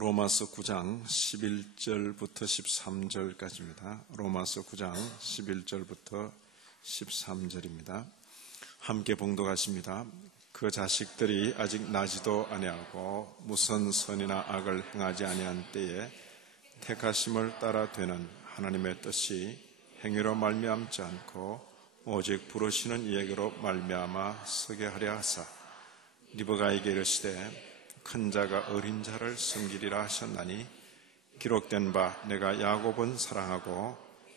로마서 9장 11절부터 13절까지입니다. 로마서 9장 11절부터 13절입니다. 함께 봉독하십니다. 그 자식들이 아직 나지도 아니하고 무슨 선이나 악을 행하지 아니한 때에 택하심을 따라 되는 하나님의 뜻이 행위로 말미암지 않고 오직 부르시는 이에게로 말미암아 서게 하려 하사 리브가에게 이르시되 큰 자가 어린 자를 섬기리라 하셨나니 기록된 바 내가 야곱은 사랑하고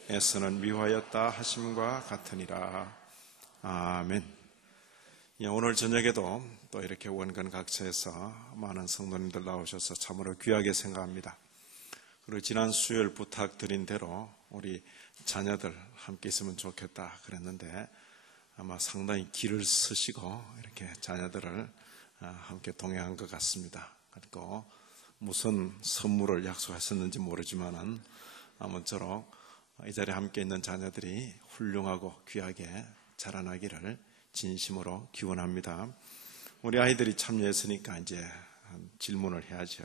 에서는 미워하였다 하심과 같으니라. 아멘. 오늘 저녁에도 또 이렇게 원근 각처에서 많은 성도님들 나오셔서 참으로 귀하게 생각합니다. 그리고 지난 수요일 부탁드린 대로 우리 자녀들 함께 있으면 좋겠다 그랬는데 아마 상당히 길을 쓰시고 이렇게 자녀들을 함께 동행한 것 같습니다. 그리고 무슨 선물을 약속하셨는지 모르지만은 아무쪼록 이 자리에 함께 있는 자녀들이 훌륭하고 귀하게 자라나기를 진심으로 기원합니다. 우리 아이들이 참여했으니까 이제 질문을 해야죠.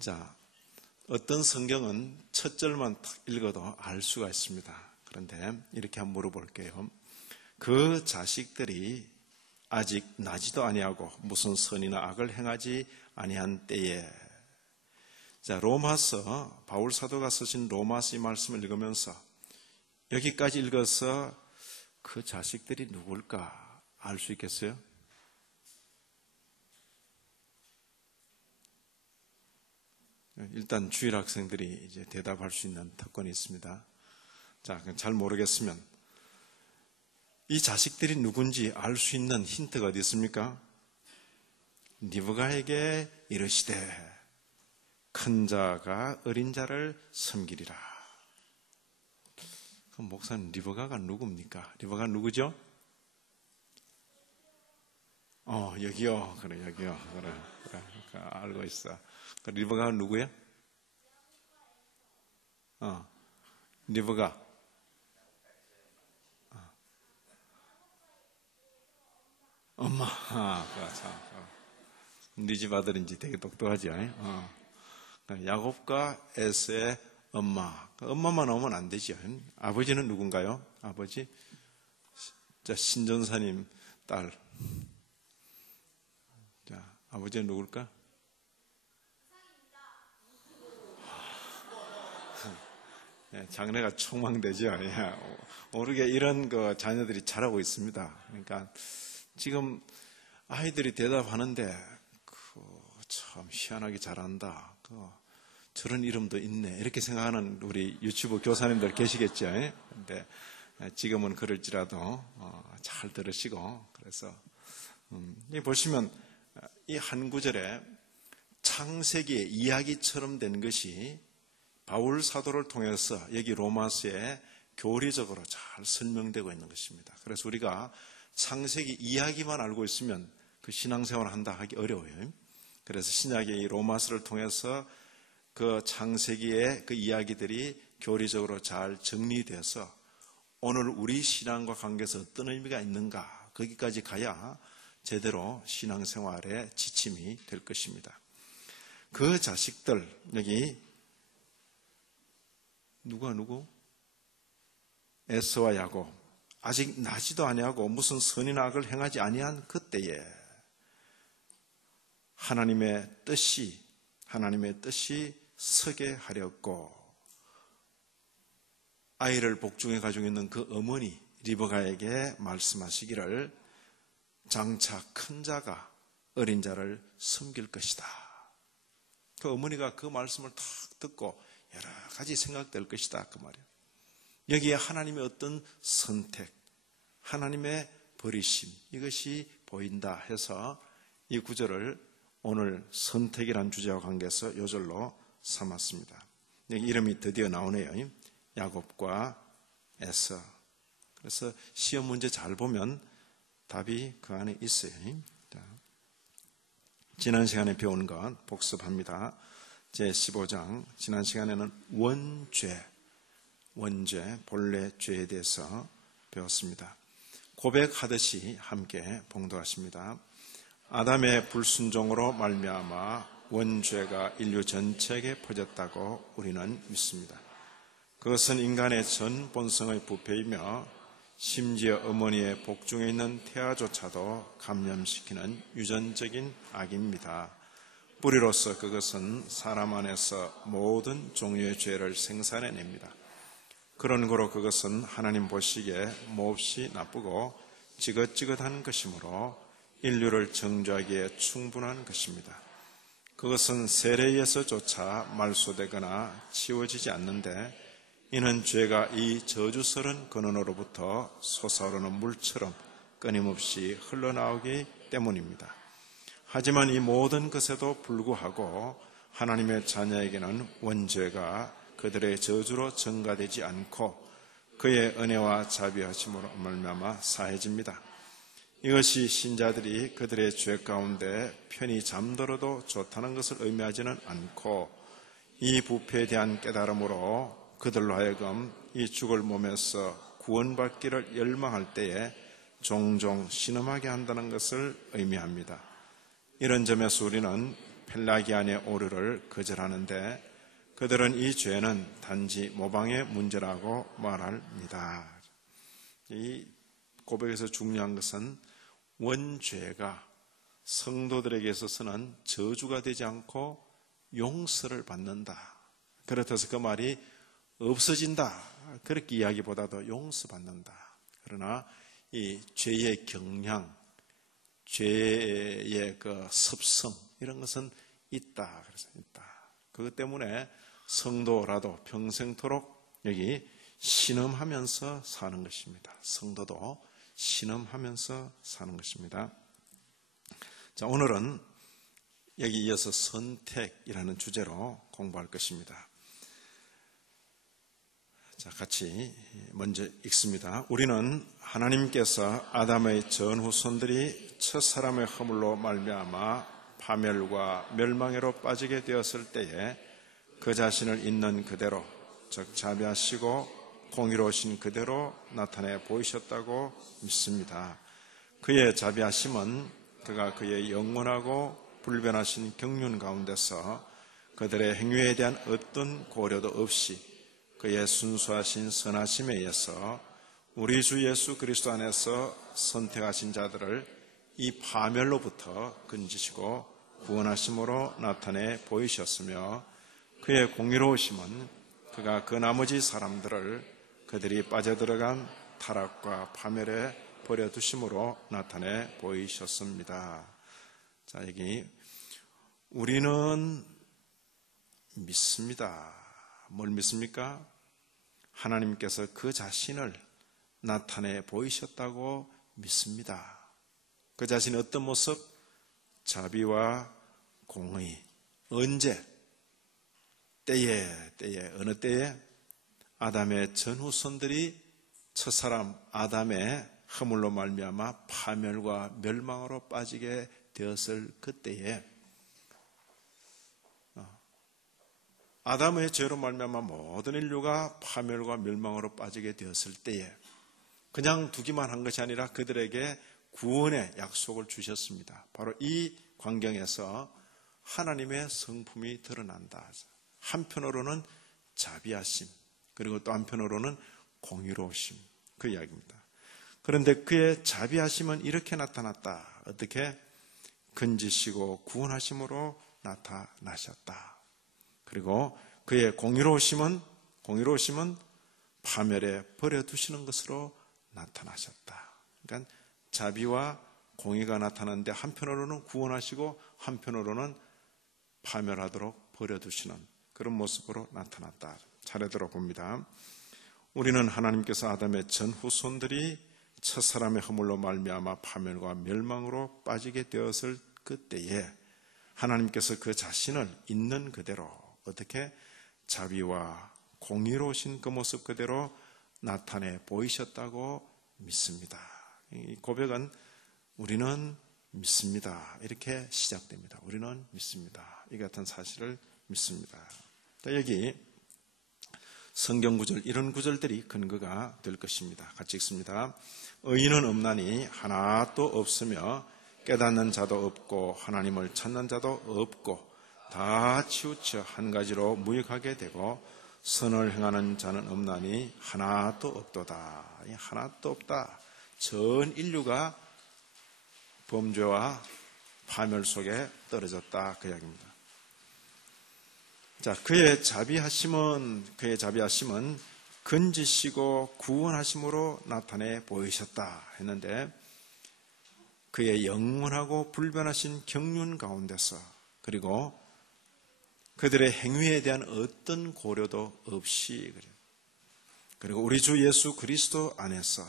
자, 어떤 성경은 첫 절만 딱 읽어도 알 수가 있습니다. 그런데 이렇게 한번 물어볼게요. 그 자식들이 아직 나지도 아니하고 무슨 선이나 악을 행하지 아니한 때에. 자, 로마서, 바울 사도가 쓰신 로마서 이 말씀을 읽으면서 여기까지 읽어서 그 자식들이 누굴까 알 수 있겠어요? 일단 주일 학생들이 이제 대답할 수 있는 특권이 있습니다. 자, 잘 모르겠으면 이 자식들이 누군지 알 수 있는 힌트가 어디 있습니까? 리브가에게 이르시되 큰 자가 어린 자를 섬기리라. 그럼 목사님, 리브가가 누굽니까? 리브가 누구죠? 여기요. 그래, 여기요. 그래. 알고 있어. 리브가가 누구야? 리브가. 엄마. 네 집 아들인지 되게 똑똑하지. 야곱과 에서의 엄마. 엄마만 오면 안 되죠. 아버지는 누군가요? 아버지? 자, 신전사님 딸. 자, 아버지는 누굴까? 장래가 촉망되죠. 모르게 이런 자녀들이 자라고 있습니다. 그러니까 지금 아이들이 대답하는데 참 희한하게 잘한다. 저런 이름도 있네. 이렇게 생각하는 우리 유치부 교사님들 계시겠죠. 근데 지금은 그럴지라도 잘 들으시고 그래서 여기 보시면 이 한 구절에 창세기의 이야기처럼 된 것이 바울 사도를 통해서 여기 로마서에 교리적으로 잘 설명되고 있는 것입니다. 그래서 우리가 창세기 이야기만 알고 있으면 그 신앙생활을 한다 하기 어려워요. 그래서 신약의 이 로마서를 통해서 그 창세기의 그 이야기들이 교리적으로 잘 정리돼서 오늘 우리 신앙과 관계에서 어떤 의미가 있는가 거기까지 가야 제대로 신앙생활의 지침이 될 것입니다. 그 자식들 여기 누구? 에서와 야곱 아직 나지도 아니하고 무슨 선이나 악을 행하지 아니한 그때에 하나님의 뜻이 서게 하렸고 아이를 복중에 가지고 있는 그 어머니 리브가에게 말씀하시기를 장차 큰 자가 어린 자를 섬길 것이다. 그 어머니가 그 말씀을 탁 듣고 여러 가지 생각될 것이다 그 말이에요. 여기에 하나님의 어떤 선택, 하나님의 버리심 이것이 보인다 해서 이 구절을 오늘 선택이란 주제와 관계해서 요절로 삼았습니다. 여기 이름이 드디어 나오네요. 야곱과 에서. 그래서 시험 문제 잘 보면 답이 그 안에 있어요. 자, 지난 시간에 배운 것 복습합니다. 제15장 지난 시간에는 원죄, 본래 죄에 대해서 배웠습니다. 고백하듯이 함께 봉독하십니다. 아담의 불순종으로 말미암아 원죄가 인류 전체에게 퍼졌다고 우리는 믿습니다. 그것은 인간의 전 본성의 부패이며 심지어 어머니의 복중에 있는 태아조차도 감염시키는 유전적인 악입니다. 뿌리로서 그것은 사람 안에서 모든 종류의 죄를 생산해냅니다. 그런 거로 그것은 하나님 보시기에 몹시 나쁘고 지긋지긋한 것이므로 인류를 정죄하기에 충분한 것입니다. 그것은 세례에서조차 말소되거나 치워지지 않는데 이는 죄가 이 저주스런 근원으로부터 솟아오르는 물처럼 끊임없이 흘러나오기 때문입니다. 하지만 이 모든 것에도 불구하고 하나님의 자녀에게는 원죄가 그들의 저주로 전가되지 않고 그의 은혜와 자비하심으로 말미암아 사해집니다. 이것이 신자들이 그들의 죄 가운데 편히 잠들어도 좋다는 것을 의미하지는 않고 이 부패에 대한 깨달음으로 그들로 하여금 이 죽을 몸에서 구원받기를 열망할 때에 종종 신음하게 한다는 것을 의미합니다. 이런 점에서 우리는 펠라기안의 오류를 거절하는데 그들은 이 죄는 단지 모방의 문제라고 말합니다. 이 고백에서 중요한 것은 원죄가 성도들에게 있어서는 저주가 되지 않고 용서를 받는다. 그렇다고 그 말이 없어진다. 그렇게 이야기보다도 용서받는다. 그러나 이 죄의 경향, 죄의 그 습성 이런 것은 있다. 그래서 있다. 그것 때문에 성도라도 평생토록 여기 신음하면서 사는 것입니다. 성도도 신음하면서 사는 것입니다. 자, 오늘은 여기 이어서 선택이라는 주제로 공부할 것입니다. 자, 같이 먼저 읽습니다. 우리는 하나님께서 아담의 전후손들이 첫사람의 허물로 말미암아 파멸과 멸망에로 빠지게 되었을 때에 그 자신을 있는 그대로, 즉 자비하시고 공의로우신 그대로 나타내 보이셨다고 믿습니다. 그의 자비하심은 그가 그의 영원하고 불변하신 경륜 가운데서 그들의 행위에 대한 어떤 고려도 없이 그의 순수하신 선하심에 의해서 우리 주 예수 그리스도 안에서 선택하신 자들을 이 파멸로부터 건지시고 구원하심으로 나타내 보이셨으며 그의 공의로우심은 그가 그 나머지 사람들을 그들이 빠져들어간 타락과 파멸에 버려두심으로 나타내 보이셨습니다. 자, 여기 우리는 믿습니다. 뭘 믿습니까? 하나님께서 그 자신을 나타내 보이셨다고 믿습니다. 그 자신의 어떤 모습? 자비와 공의. 언제? 때에 어느 때에? 아담의 전후손들이 첫사람 아담의 허물로 말미암아 파멸과 멸망으로 빠지게 되었을 그때에 아담의 죄로 말미암아 모든 인류가 파멸과 멸망으로 빠지게 되었을 때에 그냥 두기만 한 것이 아니라 그들에게 구원의 약속을 주셨습니다. 바로 이 광경에서 하나님의 성품이 드러난다. 한편으로는 자비하심, 그리고 또 한편으로는 공의로우심, 그 이야기입니다. 그런데 그의 자비하심은 이렇게 나타났다. 어떻게? 건지시고 구원하심으로 나타나셨다. 그리고 그의 공의로우심은 파멸에 버려두시는 것으로 나타나셨다. 그러니까 자비와 공의가 나타나는데 한편으로는 구원하시고 한편으로는 파멸하도록 버려두시는 그런 모습으로 나타났다. 차례대로 봅니다. 우리는 하나님께서 아담의 전후손들이 첫사람의 허물로 말미암아 파멸과 멸망으로 빠지게 되었을 그때에 하나님께서 그 자신을 있는 그대로 어떻게 자비와 공의로우신 그 모습 그대로 나타내 보이셨다고 믿습니다. 이 고백은 우리는 믿습니다. 이렇게 시작됩니다. 우리는 믿습니다. 이 같은 사실을 믿습니다. 여기 성경 구절, 이런 구절들이 근거가 될 것입니다. 같이 읽습니다. 의인은 없나니 하나도 없으며 깨닫는 자도 없고 하나님을 찾는 자도 없고 다 치우쳐 한 가지로 무익하게 되고 선을 행하는 자는 없나니 하나도 없도다. 하나도 없다. 전 인류가 범죄와 파멸 속에 떨어졌다. 그 이야기입니다. 자, 그의 자비하심은 건지시고 구원하심으로 나타내 보이셨다 했는데, 그의 영원하고 불변하신 경륜 가운데서, 그리고 그들의 행위에 대한 어떤 고려도 없이, 그리고 우리 주 예수 그리스도 안에서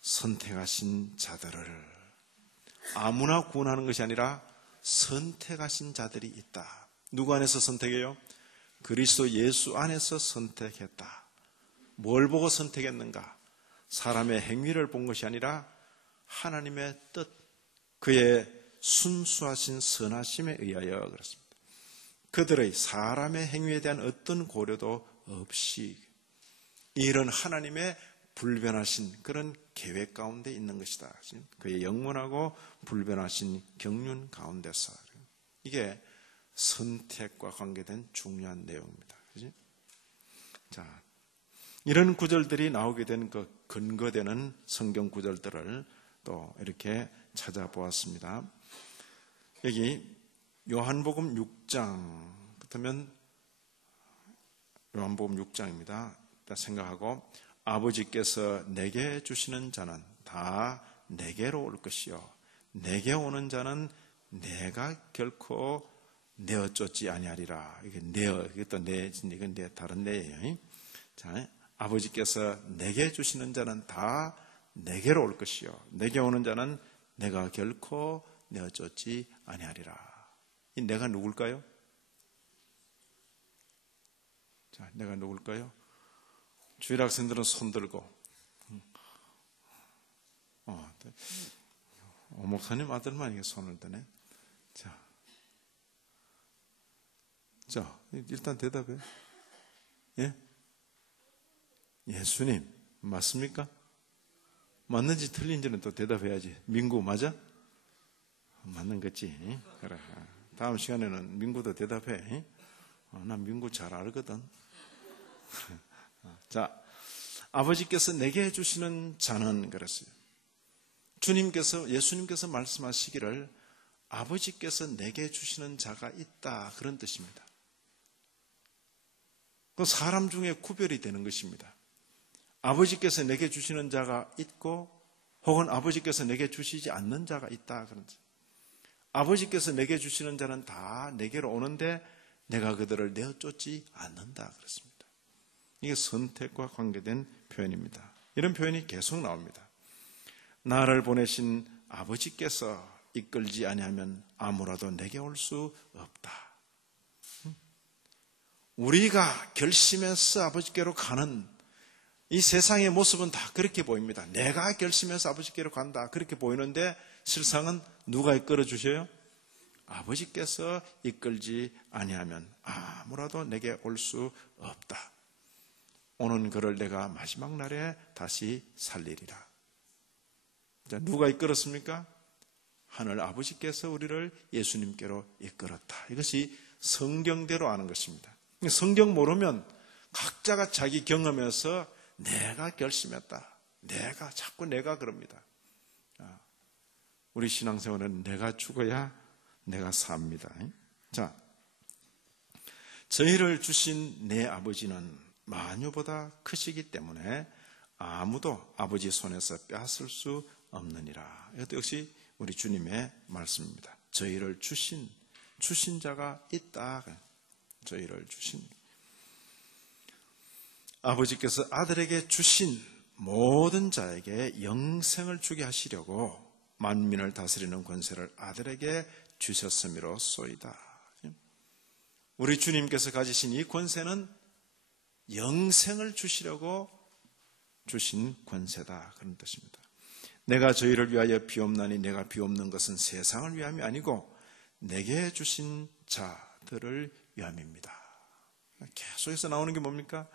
선택하신 자들을, 아무나 구원하는 것이 아니라 선택하신 자들이 있다. 누구 안에서 선택해요? 그리스도 예수 안에서 선택했다. 뭘 보고 선택했는가? 사람의 행위를 본 것이 아니라 하나님의 뜻, 그의 순수하신 선하심에 의하여 그렇습니다. 그들의 사람의 행위에 대한 어떤 고려도 없이 이런 하나님의 불변하신 그런 계획 가운데 있는 것이다. 그의 영원하고 불변하신 경륜 가운데서. 이게 선택과 관계된 중요한 내용입니다. 그렇지? 자, 이런 구절들이 나오게 된 그 근거되는 성경 구절들을 또 이렇게 찾아보았습니다. 여기 요한복음 6장, 그렇다면 요한복음 6장입니다. 생각하고, 아버지께서 내게 주시는 자는 다 내게로 올 것이요 내게 오는 자는 내가 결코 내어 쫓지 아니하리라. 이게 이것도 이건 다른 내예요. 자, 아버지께서 내게 주시는 자는 다 내게로 올 것이요 내게 오는 자는 내가 결코 내어 쫓지 아니하리라. 이 내가 누굴까요? 자, 내가 누굴까요? 주일 학생들은 손 들고, 목사님 아들만 이게 손을 드네. 자, 일단 대답해. 예? 예수님, 맞습니까? 맞는지 틀린지는 또 대답해야지. 민구, 맞아? 맞는 거지. 그래. 다음 시간에는 민구도 대답해. 난 민구 잘 알거든. 자, 아버지께서 내게 주시는 자는 그랬어요. 예수님께서 말씀하시기를 아버지께서 내게 주시는 자가 있다. 그런 뜻입니다. 그 사람 중에 구별이 되는 것입니다. 아버지께서 내게 주시는 자가 있고, 혹은 아버지께서 내게 주시지 않는 자가 있다. 그런 뜻. 아버지께서 내게 주시는 자는 다 내게로 오는데 내가 그들을 내어 쫓지 않는다. 그렇습니다. 이게 선택과 관계된 표현입니다. 이런 표현이 계속 나옵니다. 나를 보내신 아버지께서 이끌지 아니하면 아무라도 내게 올 수 없다. 우리가 결심해서 아버지께로 가는 이 세상의 모습은 다 그렇게 보입니다. 내가 결심해서 아버지께로 간다. 그렇게 보이는데 실상은 누가 이끌어 주셔요? 아버지께서 이끌지 아니하면 아무라도 내게 올 수 없다. 오는 그를 내가 마지막 날에 다시 살리리라. 자, 누가 이끌었습니까? 하늘 아버지께서 우리를 예수님께로 이끌었다. 이것이 성경대로 아는 것입니다. 성경 모르면 각자가 자기 경험에서 내가 결심했다. 자꾸 내가 그럽니다. 우리 신앙생활은 내가 죽어야 내가 삽니다. 자, 저희를 주신 내 아버지는 만유보다 크시기 때문에 아무도 아버지 손에서 빼앗을 수 없느니라. 이것도 역시 우리 주님의 말씀입니다. 저희를 주신 자가 있다. 저희를 주신 아버지께서 아들에게 주신 모든 자에게 영생을 주게 하시려고 만민을 다스리는 권세를 아들에게 주셨음이로소이다. 우리 주님께서 가지신 이 권세는 영생을 주시려고 주신 권세다. 그런 뜻입니다. 내가 저희를 위하여 비옵나니 내가 비옵는 것은 세상을 위함이 아니고 내게 주신 자들을 위함입니다. 계속해서 나오는 게 뭡니까?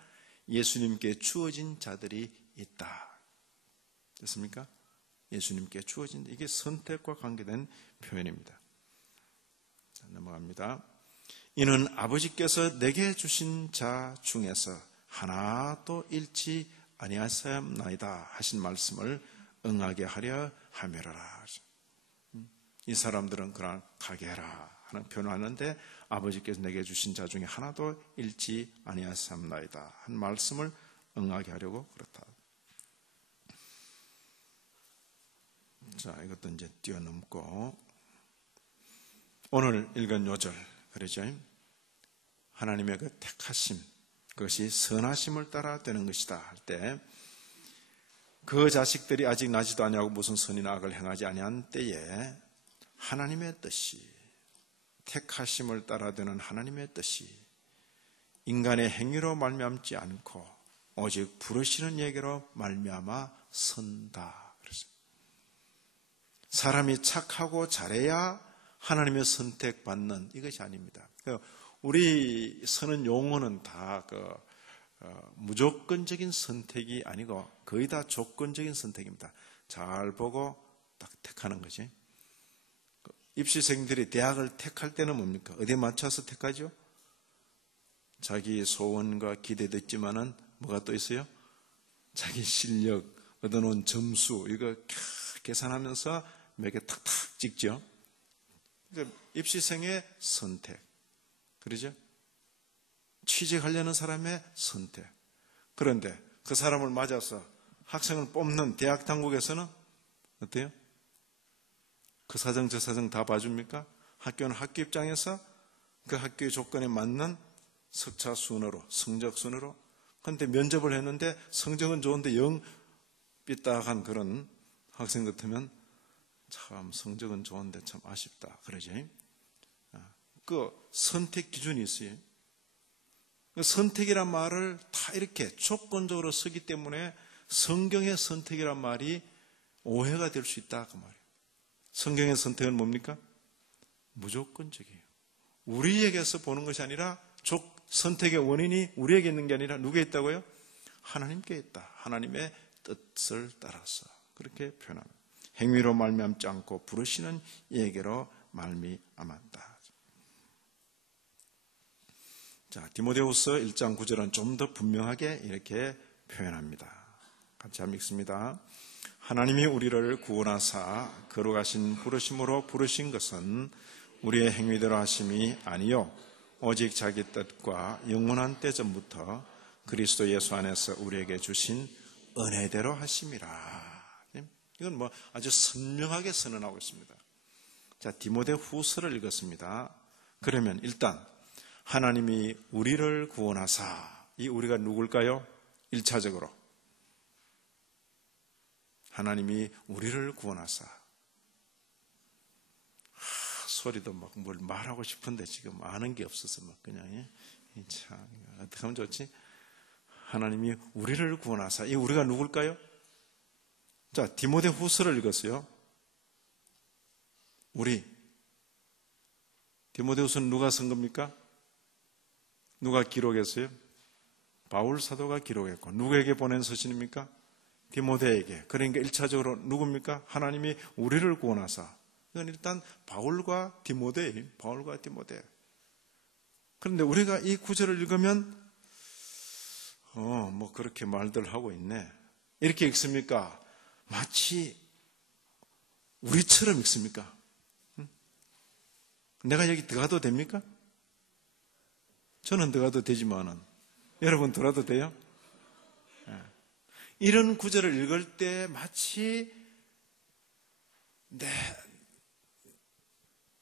예수님께 주어진 자들이 있다. 됐습니까? 예수님께 주어진, 이게 선택과 관계된 표현입니다. 자, 넘어갑니다. 이는 아버지께서 내게 주신 자 중에서 하나도 잃지 아니하사옵나이다 하신 말씀을 응하게 하려 함이라. 이 사람들은 그러나 가게 해라 하는 표현을 하는데, 아버지께서 내게 주신 자 중에 하나도 잃지 아니하사옵나이다 한 말씀을 응하게 하려고 그렇다. 자, 이것도 이제 뛰어넘고 오늘 읽은 요절, 그러죠? 하나님의 그 택하심, 그것이 선하심을 따라 되는 것이다 할 때, 그 자식들이 아직 나지도 아니하고 무슨 선이나 악을 행하지 아니한 때에 하나님의 뜻이, 택하심을 따라 되는 하나님의 뜻이 인간의 행위로 말미암지 않고 오직 부르시는 얘기로 말미암아 선다. 그래서 사람이 착하고 잘해야 하나님의 선택받는 이것이 아닙니다. 우리 쓰는 용어는 다 무조건적인 선택이 아니고 거의 다 조건적인 선택입니다. 잘 보고 딱 택하는 거지. 입시생들이 대학을 택할 때는 뭡니까? 어디에 맞춰서 택하죠? 자기 소원과 기대도 있지만은 뭐가 또 있어요? 자기 실력, 얻어놓은 점수, 이거 계산하면서 몇 개 탁탁 찍죠. 그러니까 입시생의 선택, 그러죠? 취직하려는 사람의 선택. 그런데 그 사람을 맞아서 학생을 뽑는 대학 당국에서는 어때요? 그 사정 저 사정 다 봐줍니까? 학교는 학교 입장에서 그 학교의 조건에 맞는 석차 순으로, 성적 순으로. 그런데 면접을 했는데 성적은 좋은데 영 삐딱한 그런 학생 같으면 참 성적은 좋은데 참 아쉽다 그러지. 그 선택 기준이 있어요. 선택이란 말을 다 이렇게 조건적으로 쓰기 때문에 성경의 선택이란 말이 오해가 될 수 있다 그 말이에요. 성경의 선택은 뭡니까? 무조건적이에요. 우리에게서 보는 것이 아니라 선택의 원인이 우리에게 있는 게 아니라 누구에 있다고요? 하나님께 있다. 하나님의 뜻을 따라서 그렇게 표현합니다. 행위로 말미암지 않고 부르시는 얘기로 말미암았다. 자, 디모데후서 1장 9절은 좀 더 분명하게 이렇게 표현합니다. 같이 한번 읽습니다. 하나님이 우리를 구원하사 거룩하신 부르심으로 부르신 것은 우리의 행위대로 하심이 아니요 오직 자기 뜻과 영원한 때 전부터 그리스도 예수 안에서 우리에게 주신 은혜대로 하심이라. 이건 뭐 아주 선명하게 선언하고 있습니다. 자, 디모데후서를 읽었습니다. 그러면 일단 하나님이 우리를 구원하사, 이 우리가 누굴까요? 1차적으로 하나님이 우리를 구원하사. 소리도 막 뭘 말하고 싶은데 지금 아는 게 없어서 막 그냥 참 어떻게 하면 좋지? 하나님이 우리를 구원하사. 이 우리가 누굴까요? 자, 디모데후서를 읽었어요. 우리 디모데후서는 누가 쓴 겁니까? 누가 기록했어요? 바울 사도가 기록했고 누구에게 보낸 서신입니까? 디모데에게. 그러니까 1차적으로 누굽니까? 하나님이 우리를 구원하사. 이건 일단 바울과 디모데. 그런데 우리가 이 구절을 읽으면 뭐 그렇게 말들 하고 있네. 이렇게 읽습니까? 마치 우리처럼 읽습니까? 내가 여기 들어가도 됩니까? 저는 들어가도 되지만은 여러분 들어가도 돼요? 이런 구절을 읽을 때 마치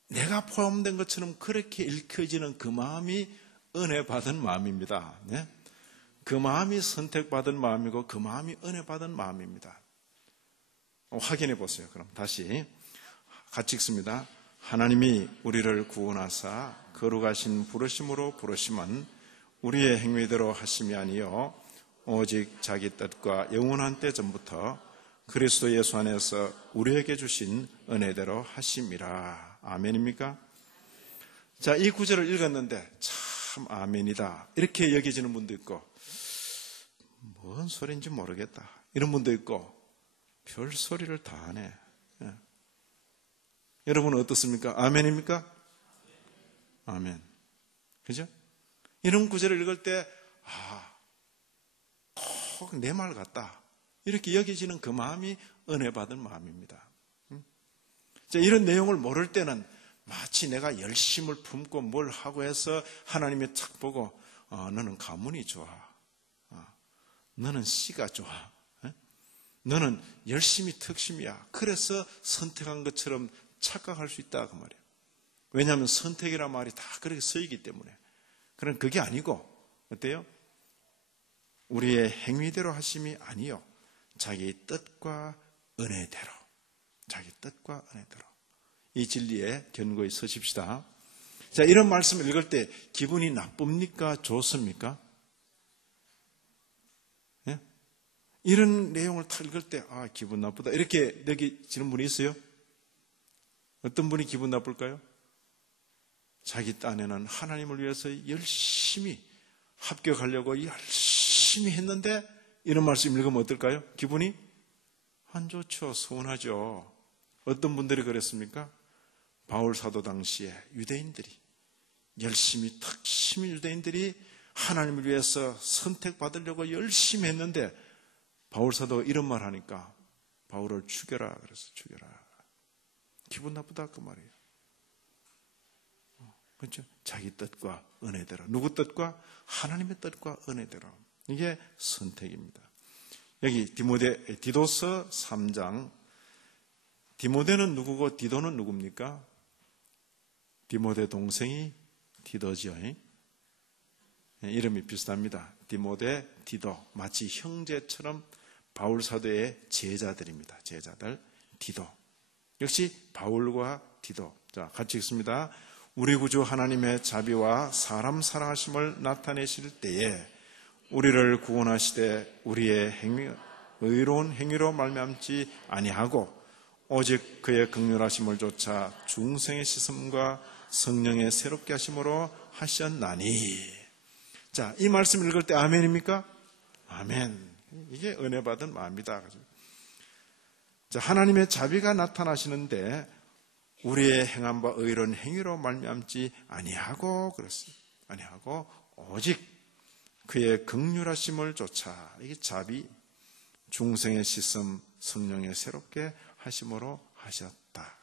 내가 포함된 것처럼 그렇게 읽혀지는 그 마음이 은혜 받은 마음입니다. 네? 그 마음이 선택받은 마음이고 그 마음이 은혜 받은 마음입니다. 확인해 보세요. 그럼 다시 같이 읽습니다. 하나님이 우리를 구원하사 거룩하신 부르심으로 부르심은 우리의 행위대로 하심이 아니요 오직 자기 뜻과 영원한 때 전부터 그리스도 예수 안에서 우리에게 주신 은혜대로 하심이라. 아멘입니까? 자, 이 구절을 읽었는데 참 아멘이다 이렇게 여겨지는 분도 있고 뭔 소리인지 모르겠다 이런 분도 있고 별 소리를 다 하네. 여러분은 어떻습니까? 아멘입니까? 아멘. 그죠? 이런 구절을 읽을 때, 꼭 내 말 같다. 이렇게 여겨지는 그 마음이 은혜 받은 마음입니다. 자, 이런 내용을 모를 때는 마치 내가 열심을 품고 뭘 하고 해서 하나님이 탁 보고, 너는 가문이 좋아. 너는 씨가 좋아. 너는 열심히 특심이야. 그래서 선택한 것처럼 착각할 수 있다 그 말이에요. 왜냐하면 선택이란 말이 다 그렇게 쓰이기 때문에. 그럼 그게 아니고 어때요? 우리의 행위대로 하심이 아니요, 자기 뜻과 은혜대로, 자기 뜻과 은혜대로 이 진리에 견고히 서십시다. 자, 이런 말씀을 읽을 때 기분이 나쁩니까? 좋습니까? 예? 이런 내용을 다 읽을 때 기분 나쁘다 이렇게 느끼시는 분이 있어요? 어떤 분이 기분 나쁠까요? 자기 딴에는 하나님을 위해서 열심히 합격하려고 열심히 했는데 이런 말씀 읽으면 어떨까요? 기분이 안 좋죠. 서운하죠. 어떤 분들이 그랬습니까? 바울 사도 당시에 유대인들이 열심히 특심히 유대인들이 하나님을 위해서 선택받으려고 열심히 했는데 바울 사도가 이런 말 하니까 바울을 죽여라 그래서 죽여라. 기분 나쁘다 그 말이에요. 그렇죠? 자기 뜻과 은혜대로. 누구 뜻과? 하나님의 뜻과 은혜대로. 이게 선택입니다. 여기 디도서 3장. 디모데는 누구고 디도는 누굽니까? 디모데 동생이 디도죠. 이름이 비슷합니다. 디모데, 디도. 마치 형제처럼 바울 사도의 제자들입니다. 제자들. 디도. 역시 바울과 디도. 자, 같이 읽습니다. 우리 구주 하나님의 자비와 사람 사랑하심을 나타내실 때에 우리를 구원하시되 우리의 의로운 행위로 말미암지 아니하고 오직 그의 긍휼하심을 좇아 중생의 씻음과 성령의 새롭게 하심으로 하셨나니. 자, 이 말씀 읽을 때 아멘입니까? 아멘. 이게 은혜 받은 마음이다. 자, 하나님의 자비가 나타나시는데 우리의 행함과 의로운 행위로 말미암지 아니하고 그렇습니다. 아니하고 오직 그의 긍휼하심을 좇아, 이게 자비, 중생의 씻음, 성령의 새롭게 하심으로 하셨다.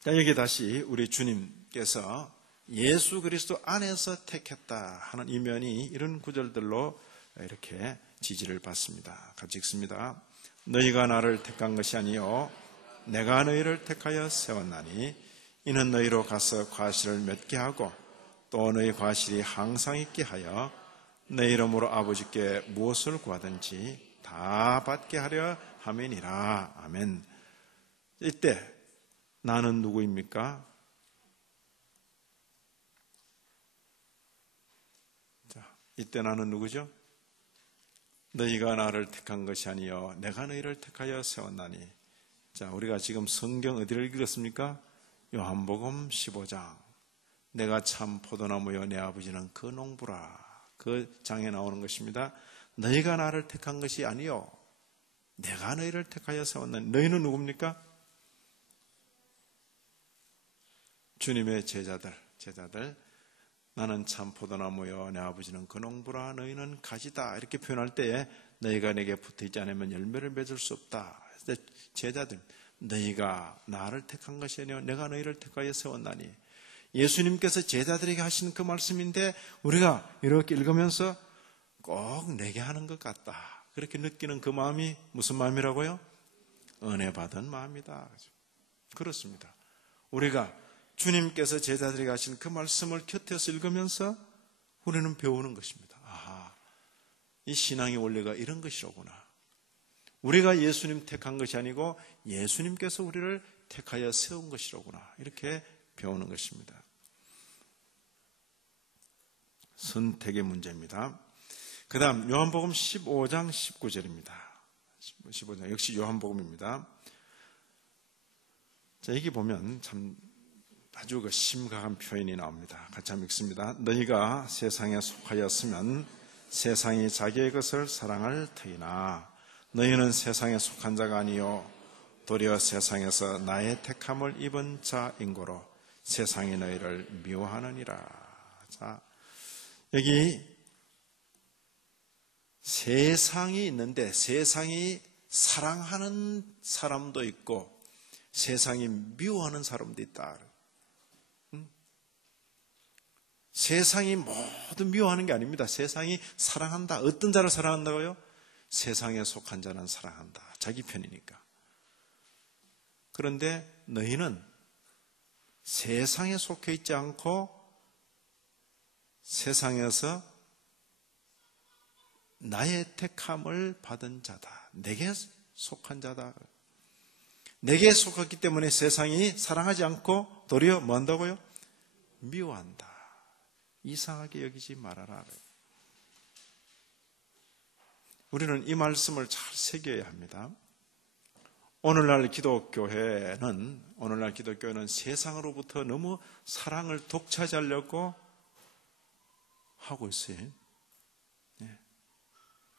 자, 여기 다시 우리 주님께서 예수 그리스도 안에서 택했다 하는 이면이 이런 구절들로 이렇게 지지를 받습니다. 같이 읽습니다. 너희가 나를 택한 것이 아니요 내가 너희를 택하여 세웠나니 이는 너희로 가서 과실을 맺게 하고 또 너희 과실이 항상 있게 하여 내 이름으로 아버지께 무엇을 구하든지 다 받게 하려 함이니라. 아멘. 이때 나는 누구입니까? 자, 이때 나는 누구죠? 너희가 나를 택한 것이 아니요 내가 너희를 택하여 세웠나니. 자, 우리가 지금 성경 어디를 읽었습니까? 요한복음 15장. 내가 참 포도나무여 내 아버지는 그 농부라. 그 장에 나오는 것입니다. 너희가 나를 택한 것이 아니요 내가 너희를 택하여 세웠나니. 너희는 누굽니까? 주님의 제자들. 나는 참 포도나무여 내 아버지는 그 농부라. 너희는 가지다. 이렇게 표현할 때에 너희가 내게 붙어있지 않으면 열매를 맺을 수 없다. 제자들, 너희가 나를 택한 것이 아니요 내가 너희를 택하여 세웠나니. 예수님께서 제자들에게 하신 그 말씀인데 우리가 이렇게 읽으면서 꼭 내게 하는 것 같다 그렇게 느끼는 그 마음이 무슨 마음이라고요? 은혜 받은 마음이다. 그렇습니다. 우리가 주님께서 제자들에게 하신 그 말씀을 곁에서 읽으면서 우리는 배우는 것입니다. 아하, 이 신앙의 원리가 이런 것이로구나. 우리가 예수님 택한 것이 아니고 예수님께서 우리를 택하여 세운 것이로구나. 이렇게 배우는 것입니다. 선택의 문제입니다. 그 다음 요한복음 15장 19절입니다. 15장 역시 요한복음입니다. 자, 여기 보면 참 아주 그 심각한 표현이 나옵니다. 같이 한번 읽습니다. 너희가 세상에 속하였으면 세상이 자기의 것을 사랑할 터이나 너희는 세상에 속한 자가 아니요 도리어 세상에서 나의 택함을 입은 자인고로 세상이 너희를 미워하느니라. 자, 여기 세상이 있는데 세상이 사랑하는 사람도 있고 세상이 미워하는 사람도 있다. 세상이 모두 미워하는 게 아닙니다. 세상이 사랑한다. 어떤 자를 사랑한다고요? 세상에 속한 자는 사랑한다. 자기 편이니까. 그런데 너희는 세상에 속해 있지 않고 세상에서 나의 택함을 받은 자다. 내게 속한 자다. 내게 속했기 때문에 세상이 사랑하지 않고 도리어 뭐 한다고요? 미워한다. 이상하게 여기지 말아라. 우리는 이 말씀을 잘 새겨야 합니다. 오늘날 기독교회는 세상으로부터 너무 사랑을 독차지하려고 하고 있어요.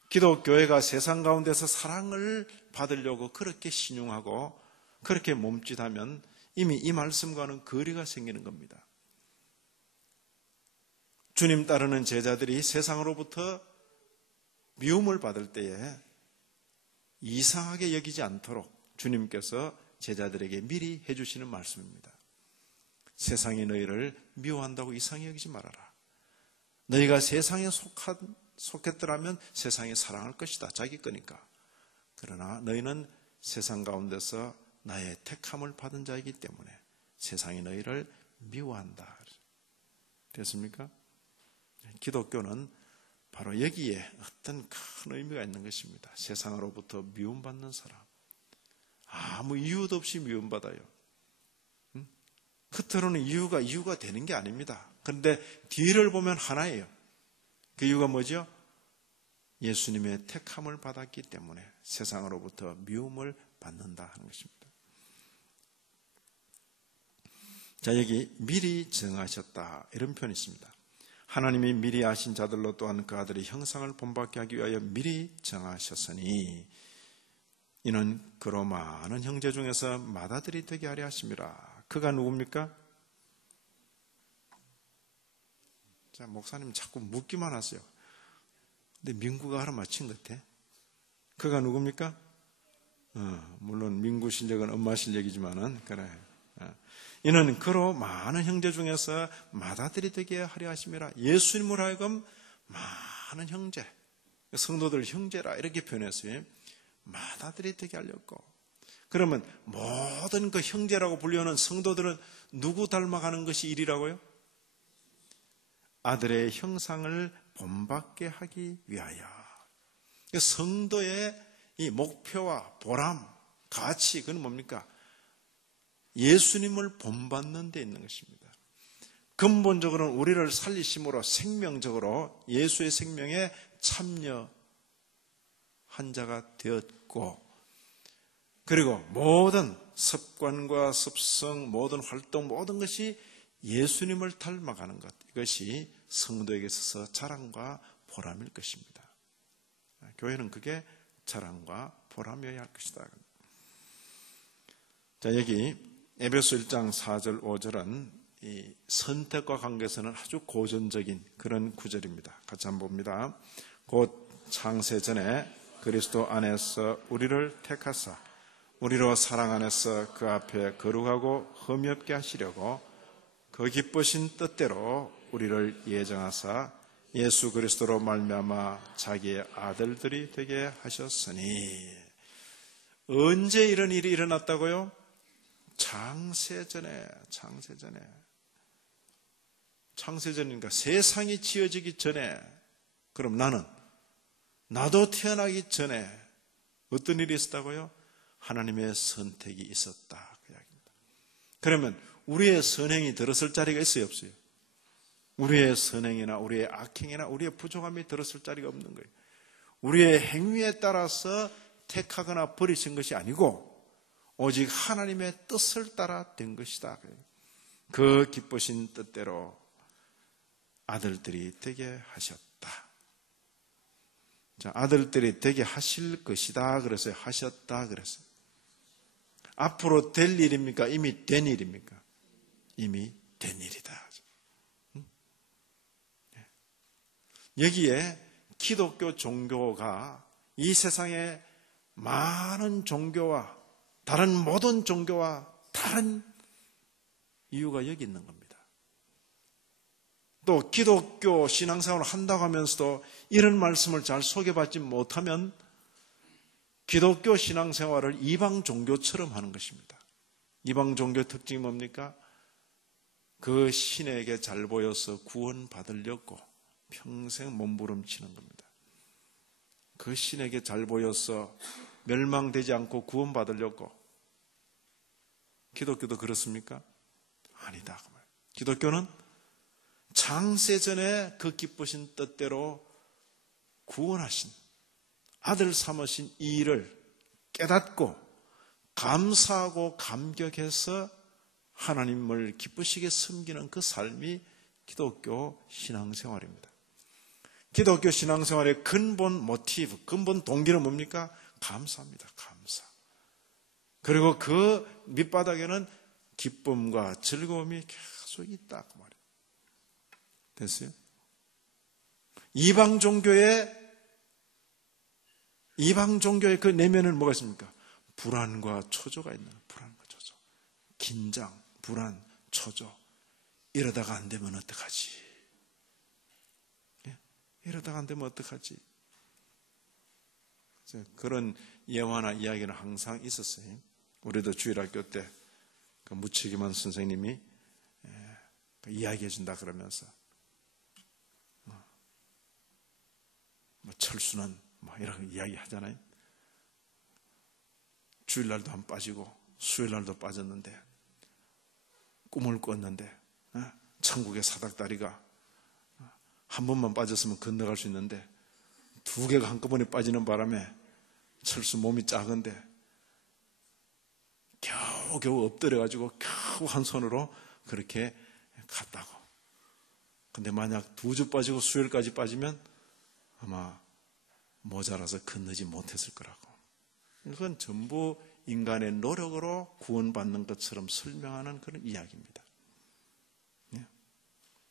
기독교회가 세상 가운데서 사랑을 받으려고 그렇게 신용하고 그렇게 몸짓하면 이미 이 말씀과는 거리가 생기는 겁니다. 주님 따르는 제자들이 세상으로부터 미움을 받을 때에 이상하게 여기지 않도록 주님께서 제자들에게 미리 해주시는 말씀입니다. 세상이 너희를 미워한다고 이상히 여기지 말아라. 너희가 세상에 속했더라면 세상에 사랑할 것이다. 자기 거니까. 그러나 너희는 세상 가운데서 나의 택함을 받은 자이기 때문에 세상이 너희를 미워한다. 됐습니까? 기독교는 바로 여기에 어떤 큰 의미가 있는 것입니다. 세상으로부터 미움받는 사람. 아무 이유도 없이 미움받아요. 겉으로는 이유가 되는 게 아닙니다. 그런데 뒤를 보면 하나예요. 그 이유가 뭐죠? 예수님의 택함을 받았기 때문에 세상으로부터 미움을 받는다 하는 것입니다. 자, 여기 미리 정하셨다 이런 표현이 있습니다. 하나님이 미리 아신 자들로 또한 그 아들의 형상을 본받게 하기 위하여 미리 정하셨으니 이는 그로 많은 형제 중에서 맏아들이 되게 하려 하심이라. 그가 누굽니까? 자, 목사님 자꾸 묻기만 하세요. 근데 민구가 알아맞힌 것 같아. 그가 누굽니까? 물론 민구 실력은 엄마 실력이지만은 그래. 이는 그로 많은 형제 중에서 맏아들이 되게 하려 하심이라. 예수님으로 하여금 많은 형제, 성도들 형제라 이렇게 표현했어요. 맏아들이 되게 하려고. 그러면 모든 그 형제라고 불리는 성도들은 누구 닮아가는 것이 일이라고요? 아들의 형상을 본받게 하기 위하여. 성도의 이 목표와 보람, 가치, 그건 뭡니까? 예수님을 본받는 데 있는 것입니다. 근본적으로는 우리를 살리심으로 생명적으로 예수의 생명에 참여한 자가 되었고, 그리고 모든 습관과 습성, 모든 활동, 모든 것이 예수님을 닮아가는 것, 이것이 성도에게 있어서 자랑과 보람일 것입니다. 교회는 그게 자랑과 보람이어야 할 것이다. 자, 여기 에베소 1장 4절 5절은 이 선택과 관계에서는 아주 고전적인 그런 구절입니다. 같이 한번 봅니다. 곧 창세 전에 그리스도 안에서 우리를 택하사 우리로 사랑 안에서 그 앞에 거룩하고 흠이 없게 하시려고 그 기쁘신 뜻대로 우리를 예정하사 예수 그리스도로 말미암아 자기의 아들들이 되게 하셨으니. 언제 이런 일이 일어났다고요? 창세전이니까 세상이 지어지기 전에. 그럼 나도 태어나기 전에 어떤 일이 있었다고요? 하나님의 선택이 있었다, 그 이야기입니다. 그러면 우리의 선행이 들었을 자리가 있어요, 없어요? 우리의 선행이나 우리의 악행이나 우리의 부족함이 들었을 자리가 없는 거예요. 우리의 행위에 따라서 택하거나 버리신 것이 아니고 오직 하나님의 뜻을 따라 된 것이다. 그 기쁘신 뜻대로 아들들이 되게 하셨다. 자, 아들들이 되게 하실 것이다 그래서 하셨다 그랬어요. 앞으로 될 일입니까? 이미 된 일입니까? 이미 된 일이다. 여기에 기독교 종교가 이 세상의 많은 종교와 다른 모든 종교와 다른 이유가 여기 있는 겁니다. 또 기독교 신앙생활을 한다고 하면서도 이런 말씀을 잘 소개받지 못하면 기독교 신앙생활을 이방 종교처럼 하는 것입니다. 이방 종교의 특징이 뭡니까? 그 신에게 잘 보여서 구원받으려고 평생 몸부림치는 겁니다. 그 신에게 잘 보여서 멸망되지 않고 구원받으려고. 기독교도 그렇습니까? 아니다. 기독교는 창세전에 그 기쁘신 뜻대로 구원하신 아들 삼으신 이 일을 깨닫고 감사하고 감격해서 하나님을 기쁘시게 섬기는 그 삶이 기독교 신앙생활입니다. 기독교 신앙생활의 근본 모티브, 근본 동기는 뭡니까? 감사입니다. 감사. 그리고 그 밑바닥에는 기쁨과 즐거움이 계속 있다. 그 말이에요. 됐어요? 이방 종교의 그 내면에는 뭐가 있습니까? 불안과 초조가 있는 거예요. 불안과 초조. 긴장, 불안, 초조. 이러다가 안 되면 어떡하지? 이러다가 안 되면 어떡하지? 그런 예화나 이야기는 항상 있었어요. 우리도 주일학교 때 그 무책임한 선생님이 이야기해 준다 그러면서 철수는 이런 이야기 하잖아요. 주일날도 안 빠지고 수요일날도 빠졌는데 꿈을 꿨는데 천국의 사닥다리가 한 번만 빠졌으면 건너갈 수 있는데 두 개가 한꺼번에 빠지는 바람에 철수 몸이 작은데 겨우 엎드려가지고 겨우 한 손으로 그렇게 갔다고. 근데 만약 두 주 빠지고 수요일까지 빠지면 아마 모자라서 건너지 못했을 거라고. 이건 전부 인간의 노력으로 구원받는 것처럼 설명하는 그런 이야기입니다.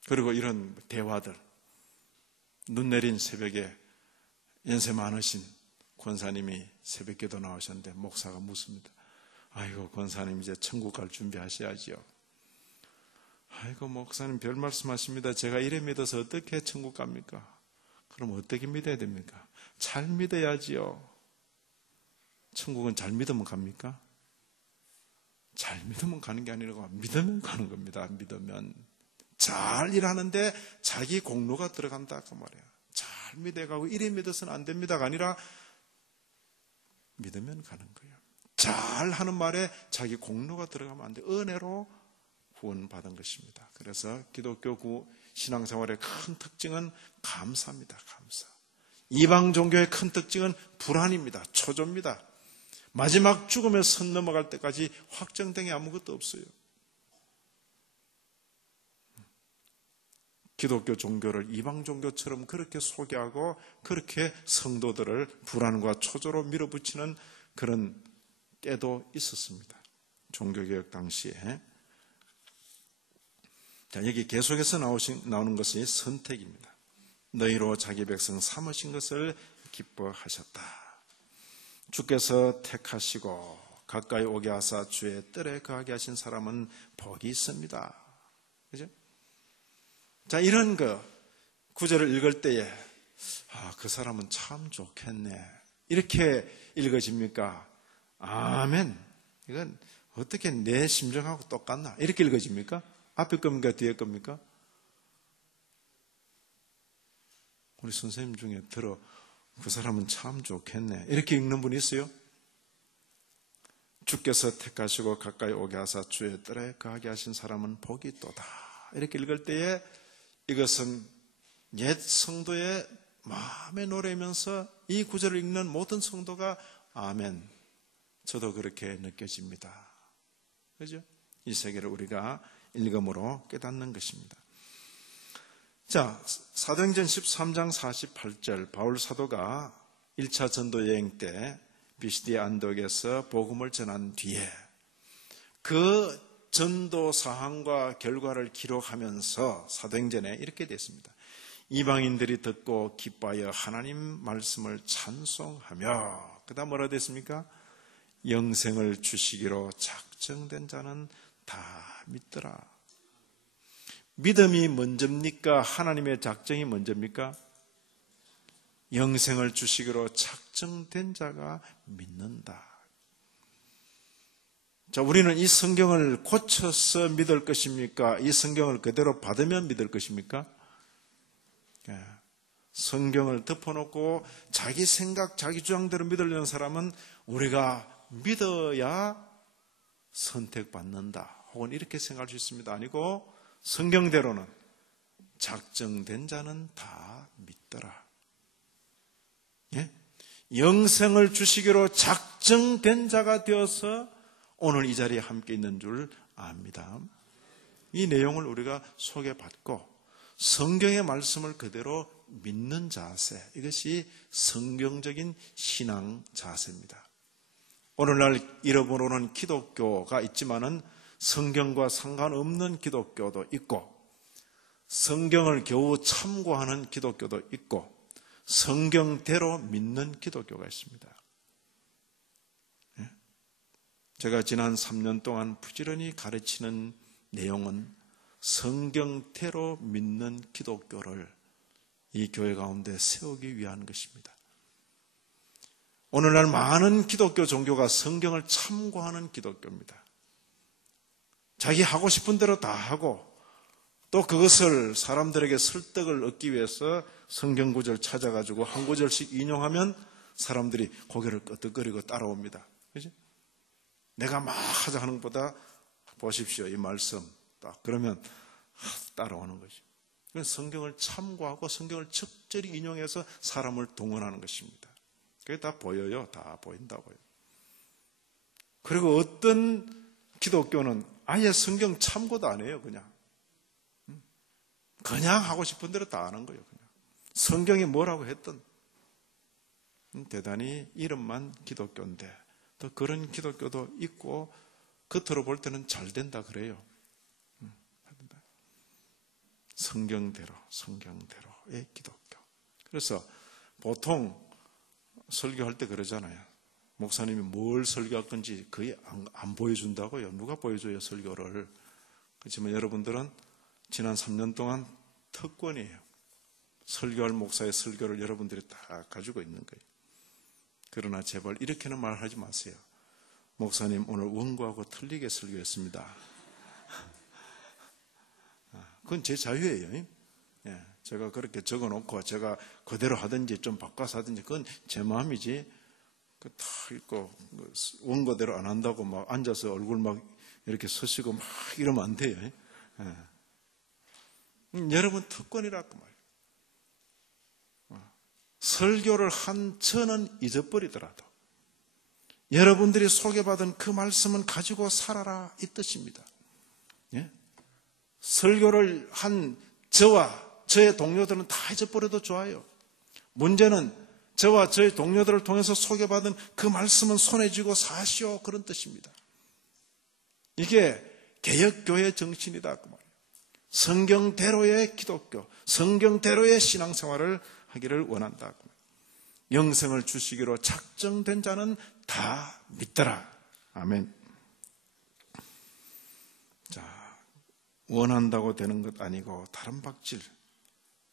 그리고 이런 대화들, 눈 내린 새벽에 연세 많으신 권사님이 새벽기도 나오셨는데 목사가 묻습니다. 아이고 권사님 이제 천국 갈 준비하셔야지요. 아이고 목사님 별 말씀하십니다. 제가 이래 믿어서 어떻게 천국 갑니까? 그럼 어떻게 믿어야 됩니까? 잘 믿어야지요. 천국은 잘 믿으면 갑니까? 잘 믿으면 가는 게 아니라 믿으면 가는 겁니다. 믿으면 잘 일하는데 자기 공로가 들어간다 그 말이에요. 잘 믿어가고 이래 믿어서는 안 됩니다가 아니라 믿으면 가는 거예요. 잘 하는 말에 자기 공로가 들어가면 안 돼. 은혜로 구원받은 것입니다. 그래서 기독교 신앙생활의 큰 특징은 감사입니다. 감사. 이방 종교의 큰 특징은 불안입니다. 초조입니다. 마지막 죽음에 선 넘어갈 때까지 확정된 게 아무것도 없어요. 기독교 종교를 이방 종교처럼 그렇게 소개하고 그렇게 성도들을 불안과 초조로 밀어붙이는 그런 때도 있었습니다. 종교개혁 당시에. 자, 여기 계속해서 나오는 것이 선택입니다. 너희로 자기 백성 삼으신 것을 기뻐하셨다. 주께서 택하시고 가까이 오게 하사 주의 뜰에 거하게 하신 사람은 복이 있습니다. 그죠? 자, 이런 구절을 읽을 때에 그 사람은 참 좋겠네. 이렇게 읽어집니까? 아멘. 이건 어떻게 내 심정하고 똑같나? 이렇게 읽어집니까? 앞에 겁니까? 뒤에 겁니까? 우리 선생님 중에 들어 그 사람은 참 좋겠네. 이렇게 읽는 분이 있어요? 주께서 택하시고 가까이 오게 하사 주의 뜰에 거하게 하신 사람은 복이 있도다. 이렇게 읽을 때에 이것은 옛 성도의 마음의 노래면서 이 구절을 읽는 모든 성도가 아멘. 저도 그렇게 느껴집니다. 그죠? 이 세계를 우리가 읽음으로 깨닫는 것입니다. 자, 사도행전 13장 48절 바울 사도가 1차 전도 여행 때 비시디아 안독에서 복음을 전한 뒤에 그 전도 사항과 결과를 기록하면서 사도행전에 이렇게 됐습니다. 이방인들이 듣고 기뻐하여 하나님 말씀을 찬송하며, 그 다음 뭐라 됐습니까? 영생을 주시기로 작정된 자는 다 믿더라. 믿음이 먼저입니까? 하나님의 작정이 먼저입니까? 영생을 주시기로 작정된 자가 믿는다. 자, 우리는 이 성경을 고쳐서 믿을 것입니까? 이 성경을 그대로 받으면 믿을 것입니까? 성경을 덮어놓고 자기 생각, 자기 주장대로 믿으려는 사람은 우리가 믿어야 선택받는다, 혹은 이렇게 생각할 수 있습니다. 아니고 성경대로는 작정된 자는 다 믿더라. 예? 영생을 주시기로 작정된 자가 되어서 오늘 이 자리에 함께 있는 줄 압니다. 이 내용을 우리가 소개받고 성경의 말씀을 그대로 믿는 자세, 이것이 성경적인 신앙 자세입니다. 오늘날 잃어버리는 기독교가 있지만은 성경과 상관없는 기독교도 있고, 성경을 겨우 참고하는 기독교도 있고, 성경대로 믿는 기독교가 있습니다. 제가 지난 3년 동안 부지런히 가르치는 내용은 성경대로 믿는 기독교를 이 교회 가운데 세우기 위한 것입니다. 오늘날 많은 기독교 종교가 성경을 참고하는 기독교입니다. 자기 하고 싶은 대로 다 하고, 또 그것을 사람들에게 설득을 얻기 위해서 성경 구절 찾아가지고 한 구절씩 인용하면 사람들이 고개를 끄덕거리고 따라옵니다. 그죠? 내가 막 하자 하는 것보다 보십시오, 이 말씀. 딱 그러면 따라오는 거죠. 성경을 참고하고 성경을 적절히 인용해서 사람을 동원하는 것입니다. 그게 다 보여요. 다 보인다고요. 그리고 어떤 기독교는 아예 성경 참고도 안 해요. 그냥 하고 싶은 대로 다 하는 거예요. 그냥 성경이 뭐라고 했든. 대단히 이름만 기독교인데 또 그런 기독교도 있고, 겉으로 볼 때는 잘 된다 그래요. 성경대로의 기독교. 그래서 보통 설교할 때 그러잖아요. 목사님이 뭘 설교할 건지 거의 안 보여준다고요. 누가 보여줘요, 설교를. 그렇지만 여러분들은 지난 3년 동안 특권이에요. 설교할 목사의 설교를 여러분들이 다 가지고 있는 거예요. 그러나 제발 이렇게는 말하지 마세요. 목사님 오늘 원고하고 틀리게 설교했습니다. 그건 제 자유예요. 제가 그렇게 적어놓고 제가 그대로 하든지 좀 바꿔서 하든지 그건 제 마음이지. 다 읽고 원고대로 안 한다고 막 앉아서 얼굴 막 이렇게 서시고 막 이러면 안 돼요. 여러분 특권이라고 말이에요. 설교를 한 저는 잊어버리더라도 여러분들이 소개받은 그 말씀은 가지고 살아라, 이 뜻입니다. 설교를 한 저와 저의 동료들은 다 잊어버려도 좋아요. 문제는 저와 저의 동료들을 통해서 소개받은 그 말씀은 손에 쥐고 사시오, 그런 뜻입니다. 이게 개혁교회의 정신이다 그 말이에요. 성경대로의 기독교, 성경대로의 신앙생활을 하기를 원한다 그 말이에요. 영생을 주시기로 작정된 자는 다 믿더라. 아멘. 자, 원한다고 되는 것 아니고 다른 박질,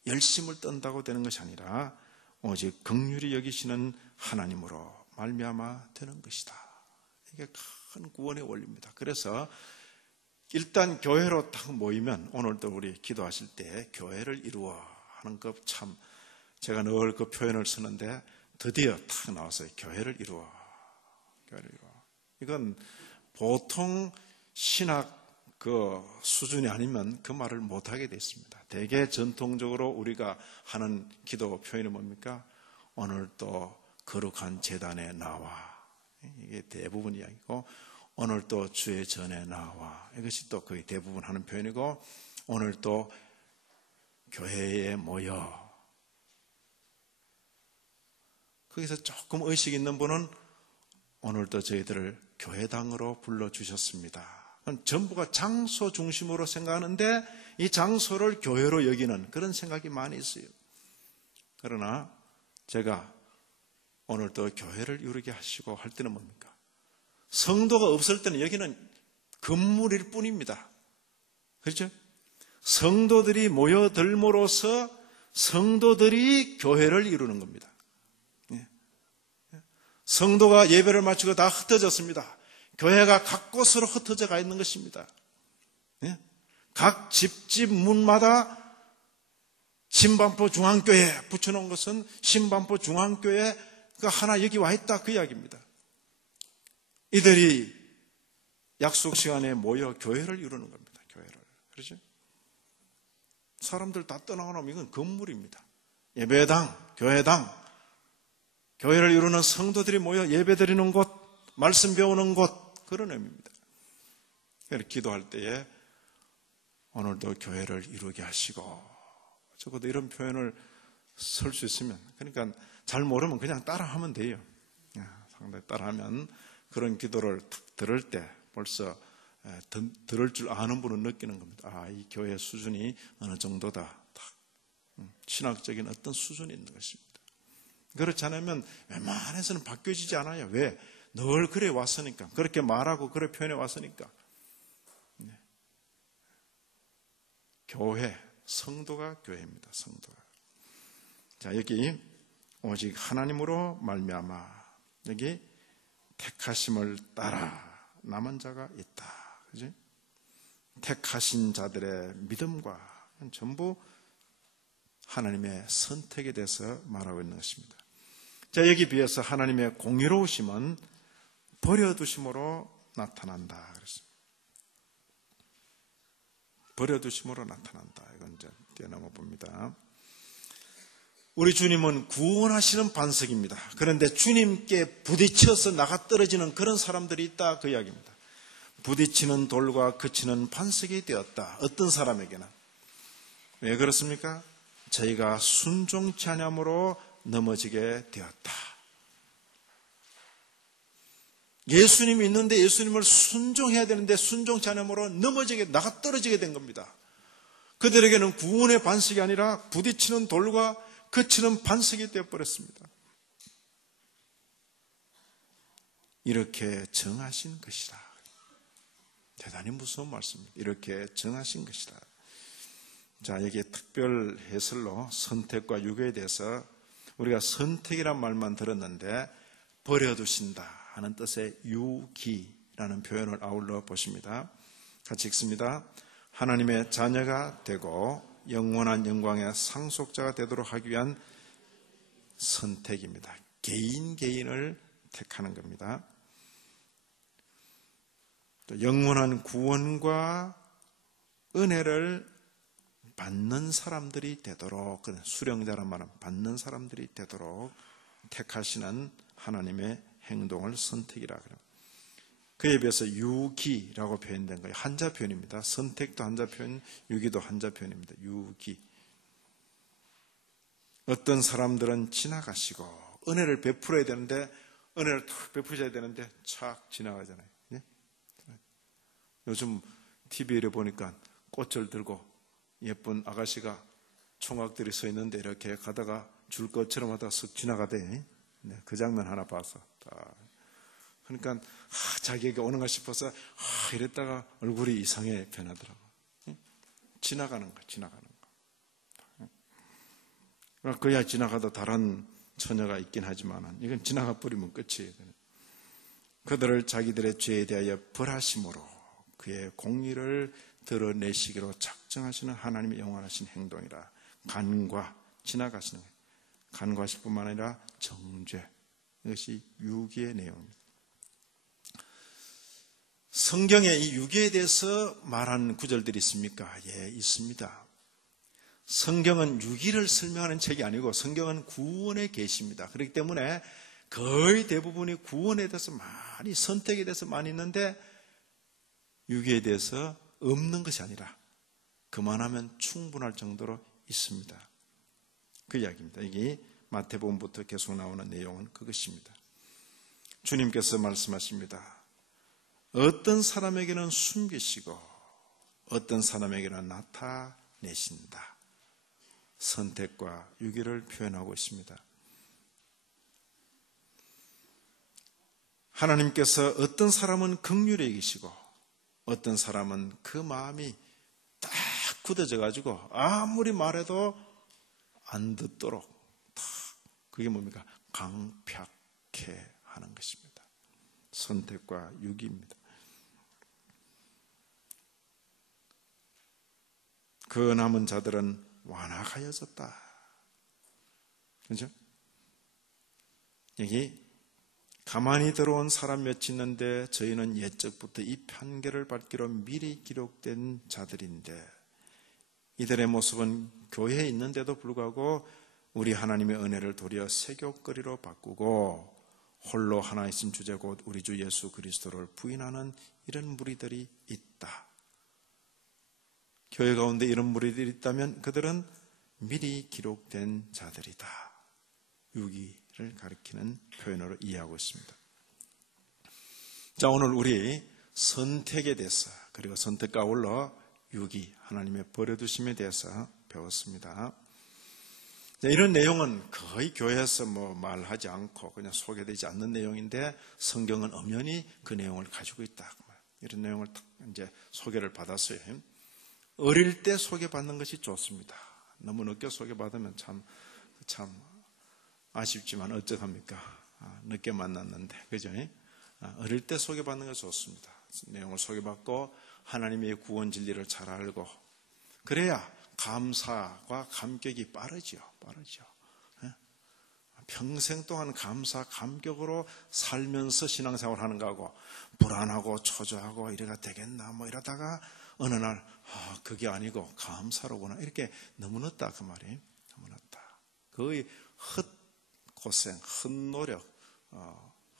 열심을 떤다고 되는 것이 아니라 오직 긍휼히 여기시는 하나님으로 말미암아 되는 것이다. 이게 큰 구원의 원리입니다. 그래서 일단 교회로 딱 모이면, 오늘도 우리 기도하실 때 교회를 이루어 하는 것, 참 제가 늘 그 표현을 쓰는데 드디어 딱 나왔어요. 교회를 이루어. 이건 보통 신학 그 수준이 아니면 그 말을 못하게 됐습니다. 대개 전통적으로 우리가 하는 기도 표현이 뭡니까? 오늘 또 거룩한 제단에 나와. 이게 대부분 이야기고, 오늘 또 주의 전에 나와. 이것이 또 거의 대부분 하는 표현이고, 오늘 또 교회에 모여. 거기서 조금 의식 있는 분은 오늘도 저희들을 교회당으로 불러주셨습니다. 전부가 장소 중심으로 생각하는데 이 장소를 교회로 여기는 그런 생각이 많이 있어요. 그러나 제가 오늘도 교회를 이루게 하시고 할 때는 뭡니까? 성도가 없을 때는 여기는 건물일 뿐입니다. 그렇죠? 성도들이 모여들므로써 성도들이 교회를 이루는 겁니다. 성도가 예배를 마치고 다 흩어졌습니다. 교회가 각 곳으로 흩어져 가 있는 것입니다. 각 집집 문마다 신반포 중앙교회 붙여놓은 것은 신반포 중앙교회가 하나 여기 와 있다 그 이야기입니다. 이들이 약속 시간에 모여 교회를 이루는 겁니다. 교회를. 그렇죠? 사람들 다 떠나고 나면 이건 건물입니다. 예배당, 교회당, 교회를 이루는 성도들이 모여 예배드리는 곳, 말씀 배우는 곳, 그런 의미입니다. 그래서 기도할 때에 오늘도 교회를 이루게 하시고, 적어도 이런 표현을 쓸 수 있으면, 그러니까 잘 모르면 그냥 따라하면 돼요. 상당히 따라하면 그런 기도를 탁 들을 때 벌써 들을 줄 아는 분은 느끼는 겁니다. 아, 이 교회 수준이 어느 정도다. 신학적인 어떤 수준이 있는 것입니다. 그렇지 않으면 웬만해서는 바뀌어지지 않아요. 왜? 늘 그래 왔으니까. 그렇게 말하고 그래 표현해 왔으니까. 교회, 성도가 교회입니다. 성도가. 자, 여기 오직 하나님으로 말미암아 여기 택하심을 따라 남은 자가 있다. 그지? 택하신 자들의 믿음과 전부 하나님의 선택에 대해서 말하고 있는 것입니다. 자, 여기 비해서 하나님의 공의로우심은 버려두심으로 나타난다. 그랬습니다. 버려두심으로 나타난다. 이건 이제 뛰어넘어 봅니다. 우리 주님은 구원하시는 반석입니다. 그런데 주님께 부딪혀서 나가 떨어지는 그런 사람들이 있다. 그 이야기입니다. 부딪히는 돌과 그치는 반석이 되었다. 어떤 사람에게나. 왜 그렇습니까? 저희가 순종치 않음으로 넘어지게 되었다. 예수님이 있는데 예수님을 순종해야 되는데 순종치 않음으로 넘어지게 나가 떨어지게 된 겁니다. 그들에게는 구원의 반석이 아니라 부딪히는 돌과 그치는 반석이 되어버렸습니다. 이렇게 정하신 것이라. 대단히 무서운 말씀입니다. 이렇게 정하신 것이라. 자, 여기에 특별 해설로 선택과 유교에 대해서 우리가 선택이란 말만 들었는데 버려두신다 하는 뜻의 유기라는 표현을 아울러 보십니다. 같이 읽습니다. 하나님의 자녀가 되고 영원한 영광의 상속자가 되도록 하기 위한 선택입니다. 개인을 택하는 겁니다. 또 영원한 구원과 은혜를 받는 사람들이 되도록, 수령자란 말은 받는 사람들이 되도록 택하시는 하나님의 행동을 선택이라 그래요. 그에 비해서 유기라고 표현된 거예요. 한자 표현입니다. 선택도 한자 표현, 유기도 한자 표현입니다. 유기. 어떤 사람들은 지나가시고 은혜를 베풀어야 되는데 은혜를 탁 베푸셔야 되는데 착 지나가잖아요. 예? 요즘 TV를 보니까 꽃을 들고 예쁜 아가씨가 총각들이 서 있는데 이렇게 가다가 줄 것처럼 하다가 쓱 지나가대. 네, 그 장면 하나 봐서. 그러니까 자기에게 오는가 싶어서 이랬다가 얼굴이 이상하게 변하더라고. 지나가는 거. 그야 지나가도 다른 처녀가 있긴 하지만 이건 지나가 버리면 끝이에요. 그들을 자기들의 죄에 대하여 벌하심으로 그의 공의를 드러내시기로 작정하시는 하나님의 영원하신 행동이라. 간과 지나가시는 거예요. 간과하실 뿐만 아니라 정죄. 이것이 유기의 내용입니다. 성경에 이 유기에 대해서 말하는 구절들이 있습니까? 예, 있습니다. 성경은 유기를 설명하는 책이 아니고 성경은 구원의 계시입니다. 그렇기 때문에 거의 대부분이 구원에 대해서 많이, 선택에 대해서 많이 있는데 유기에 대해서 없는 것이 아니라 그만하면 충분할 정도로 있습니다. 그 이야기입니다. 이게 마태복음부터 계속 나오는 내용은 그것입니다. 주님께서 말씀하십니다. 어떤 사람에게는 숨기시고 어떤 사람에게는 나타내신다. 선택과 유기를 표현하고 있습니다. 하나님께서 어떤 사람은 긍휼히 여기시고 어떤 사람은 그 마음이 딱 굳어져 가지고 아무리 말해도 안 듣도록 딱 그게 뭡니까? 강팍해 하는 것입니다. 선택과 유기입니다. 그 남은 자들은 완악하여졌다. 그렇죠? 여기 가만히 들어온 사람 몇이 있는데 저희는 옛적부터 이 판결을 받기로 미리 기록된 자들인데 이들의 모습은 교회에 있는데도 불구하고 우리 하나님의 은혜를 도리어 세교거리로 바꾸고 홀로 하나이신 주제 곧 우리 주 예수 그리스도를 부인하는 이런 무리들이 있다. 교회 가운데 이런 무리들이 있다면 그들은 미리 기록된 자들이다. 유기를 가리키는 표현으로 이해하고 있습니다. 자, 오늘 우리 선택에 대해서 그리고 선택과 아울러 유기, 하나님의 버려두심에 대해서 배웠습니다. 이런 내용은 거의 교회에서 말하지 않고 그냥 소개되지 않는 내용인데 성경은 엄연히 그 내용을 가지고 있다. 이런 내용을 이제 소개를 받았어요. 어릴 때 소개받는 것이 좋습니다. 너무 늦게 소개받으면 참 아쉽지만 어떡합니까? 늦게 만났는데, 그죠? 어릴 때 소개받는 것이 좋습니다. 내용을 소개받고 하나님의 구원 진리를 잘 알고 그래야 감사와 감격이 빠르죠. 평생 동안 감사, 감격으로 살면서 신앙생활 하는 거하고 불안하고 초조하고 이래가 되겠나 이러다가 어느 날 그게 아니고 감사로구나 이렇게 너무 늦다 그 말이 너무 늦다. 거의 헛고생, 헛노력,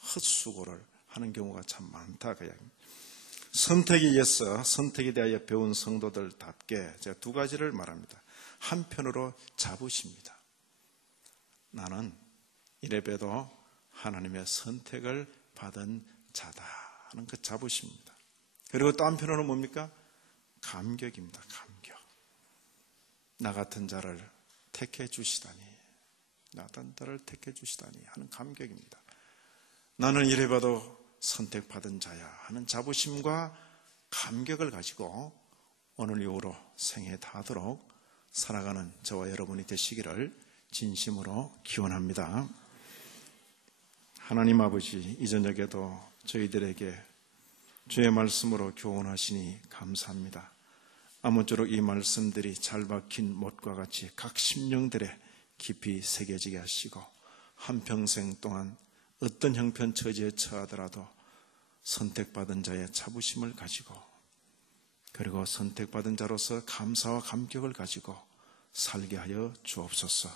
헛수고를 하는 경우가 참 많다 그 이야기입니다. 선택에 의해서 선택에 대하여 배운 성도들답게 제가 두 가지를 말합니다. 한편으로 자부심입니다. 나는 이래봬도 하나님의 선택을 받은 자다 하는 그 자부심입니다. 그리고 또 한편으로는 뭡니까? 감격입니다. 감격. 나 같은 자를 택해 주시다니 하는 감격입니다. 나는 이래봐도 선택받은 자야 하는 자부심과 감격을 가지고 오늘 이후로 생애 다하도록 살아가는 저와 여러분이 되시기를 진심으로 기원합니다. 하나님 아버지, 이 저녁에도 저희들에게 주의 말씀으로 교훈하시니 감사합니다. 아무쪼록 이 말씀들이 잘 박힌 못과 같이 각 심령들에 깊이 새겨지게 하시고 한평생 동안 어떤 형편처지에 처하더라도 선택받은 자의 자부심을 가지고 그리고 선택받은 자로서 감사와 감격을 가지고 살게 하여 주옵소서.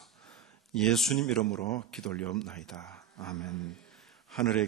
예수님 이름으로 기도 올리옵나이다. 아멘. 하늘에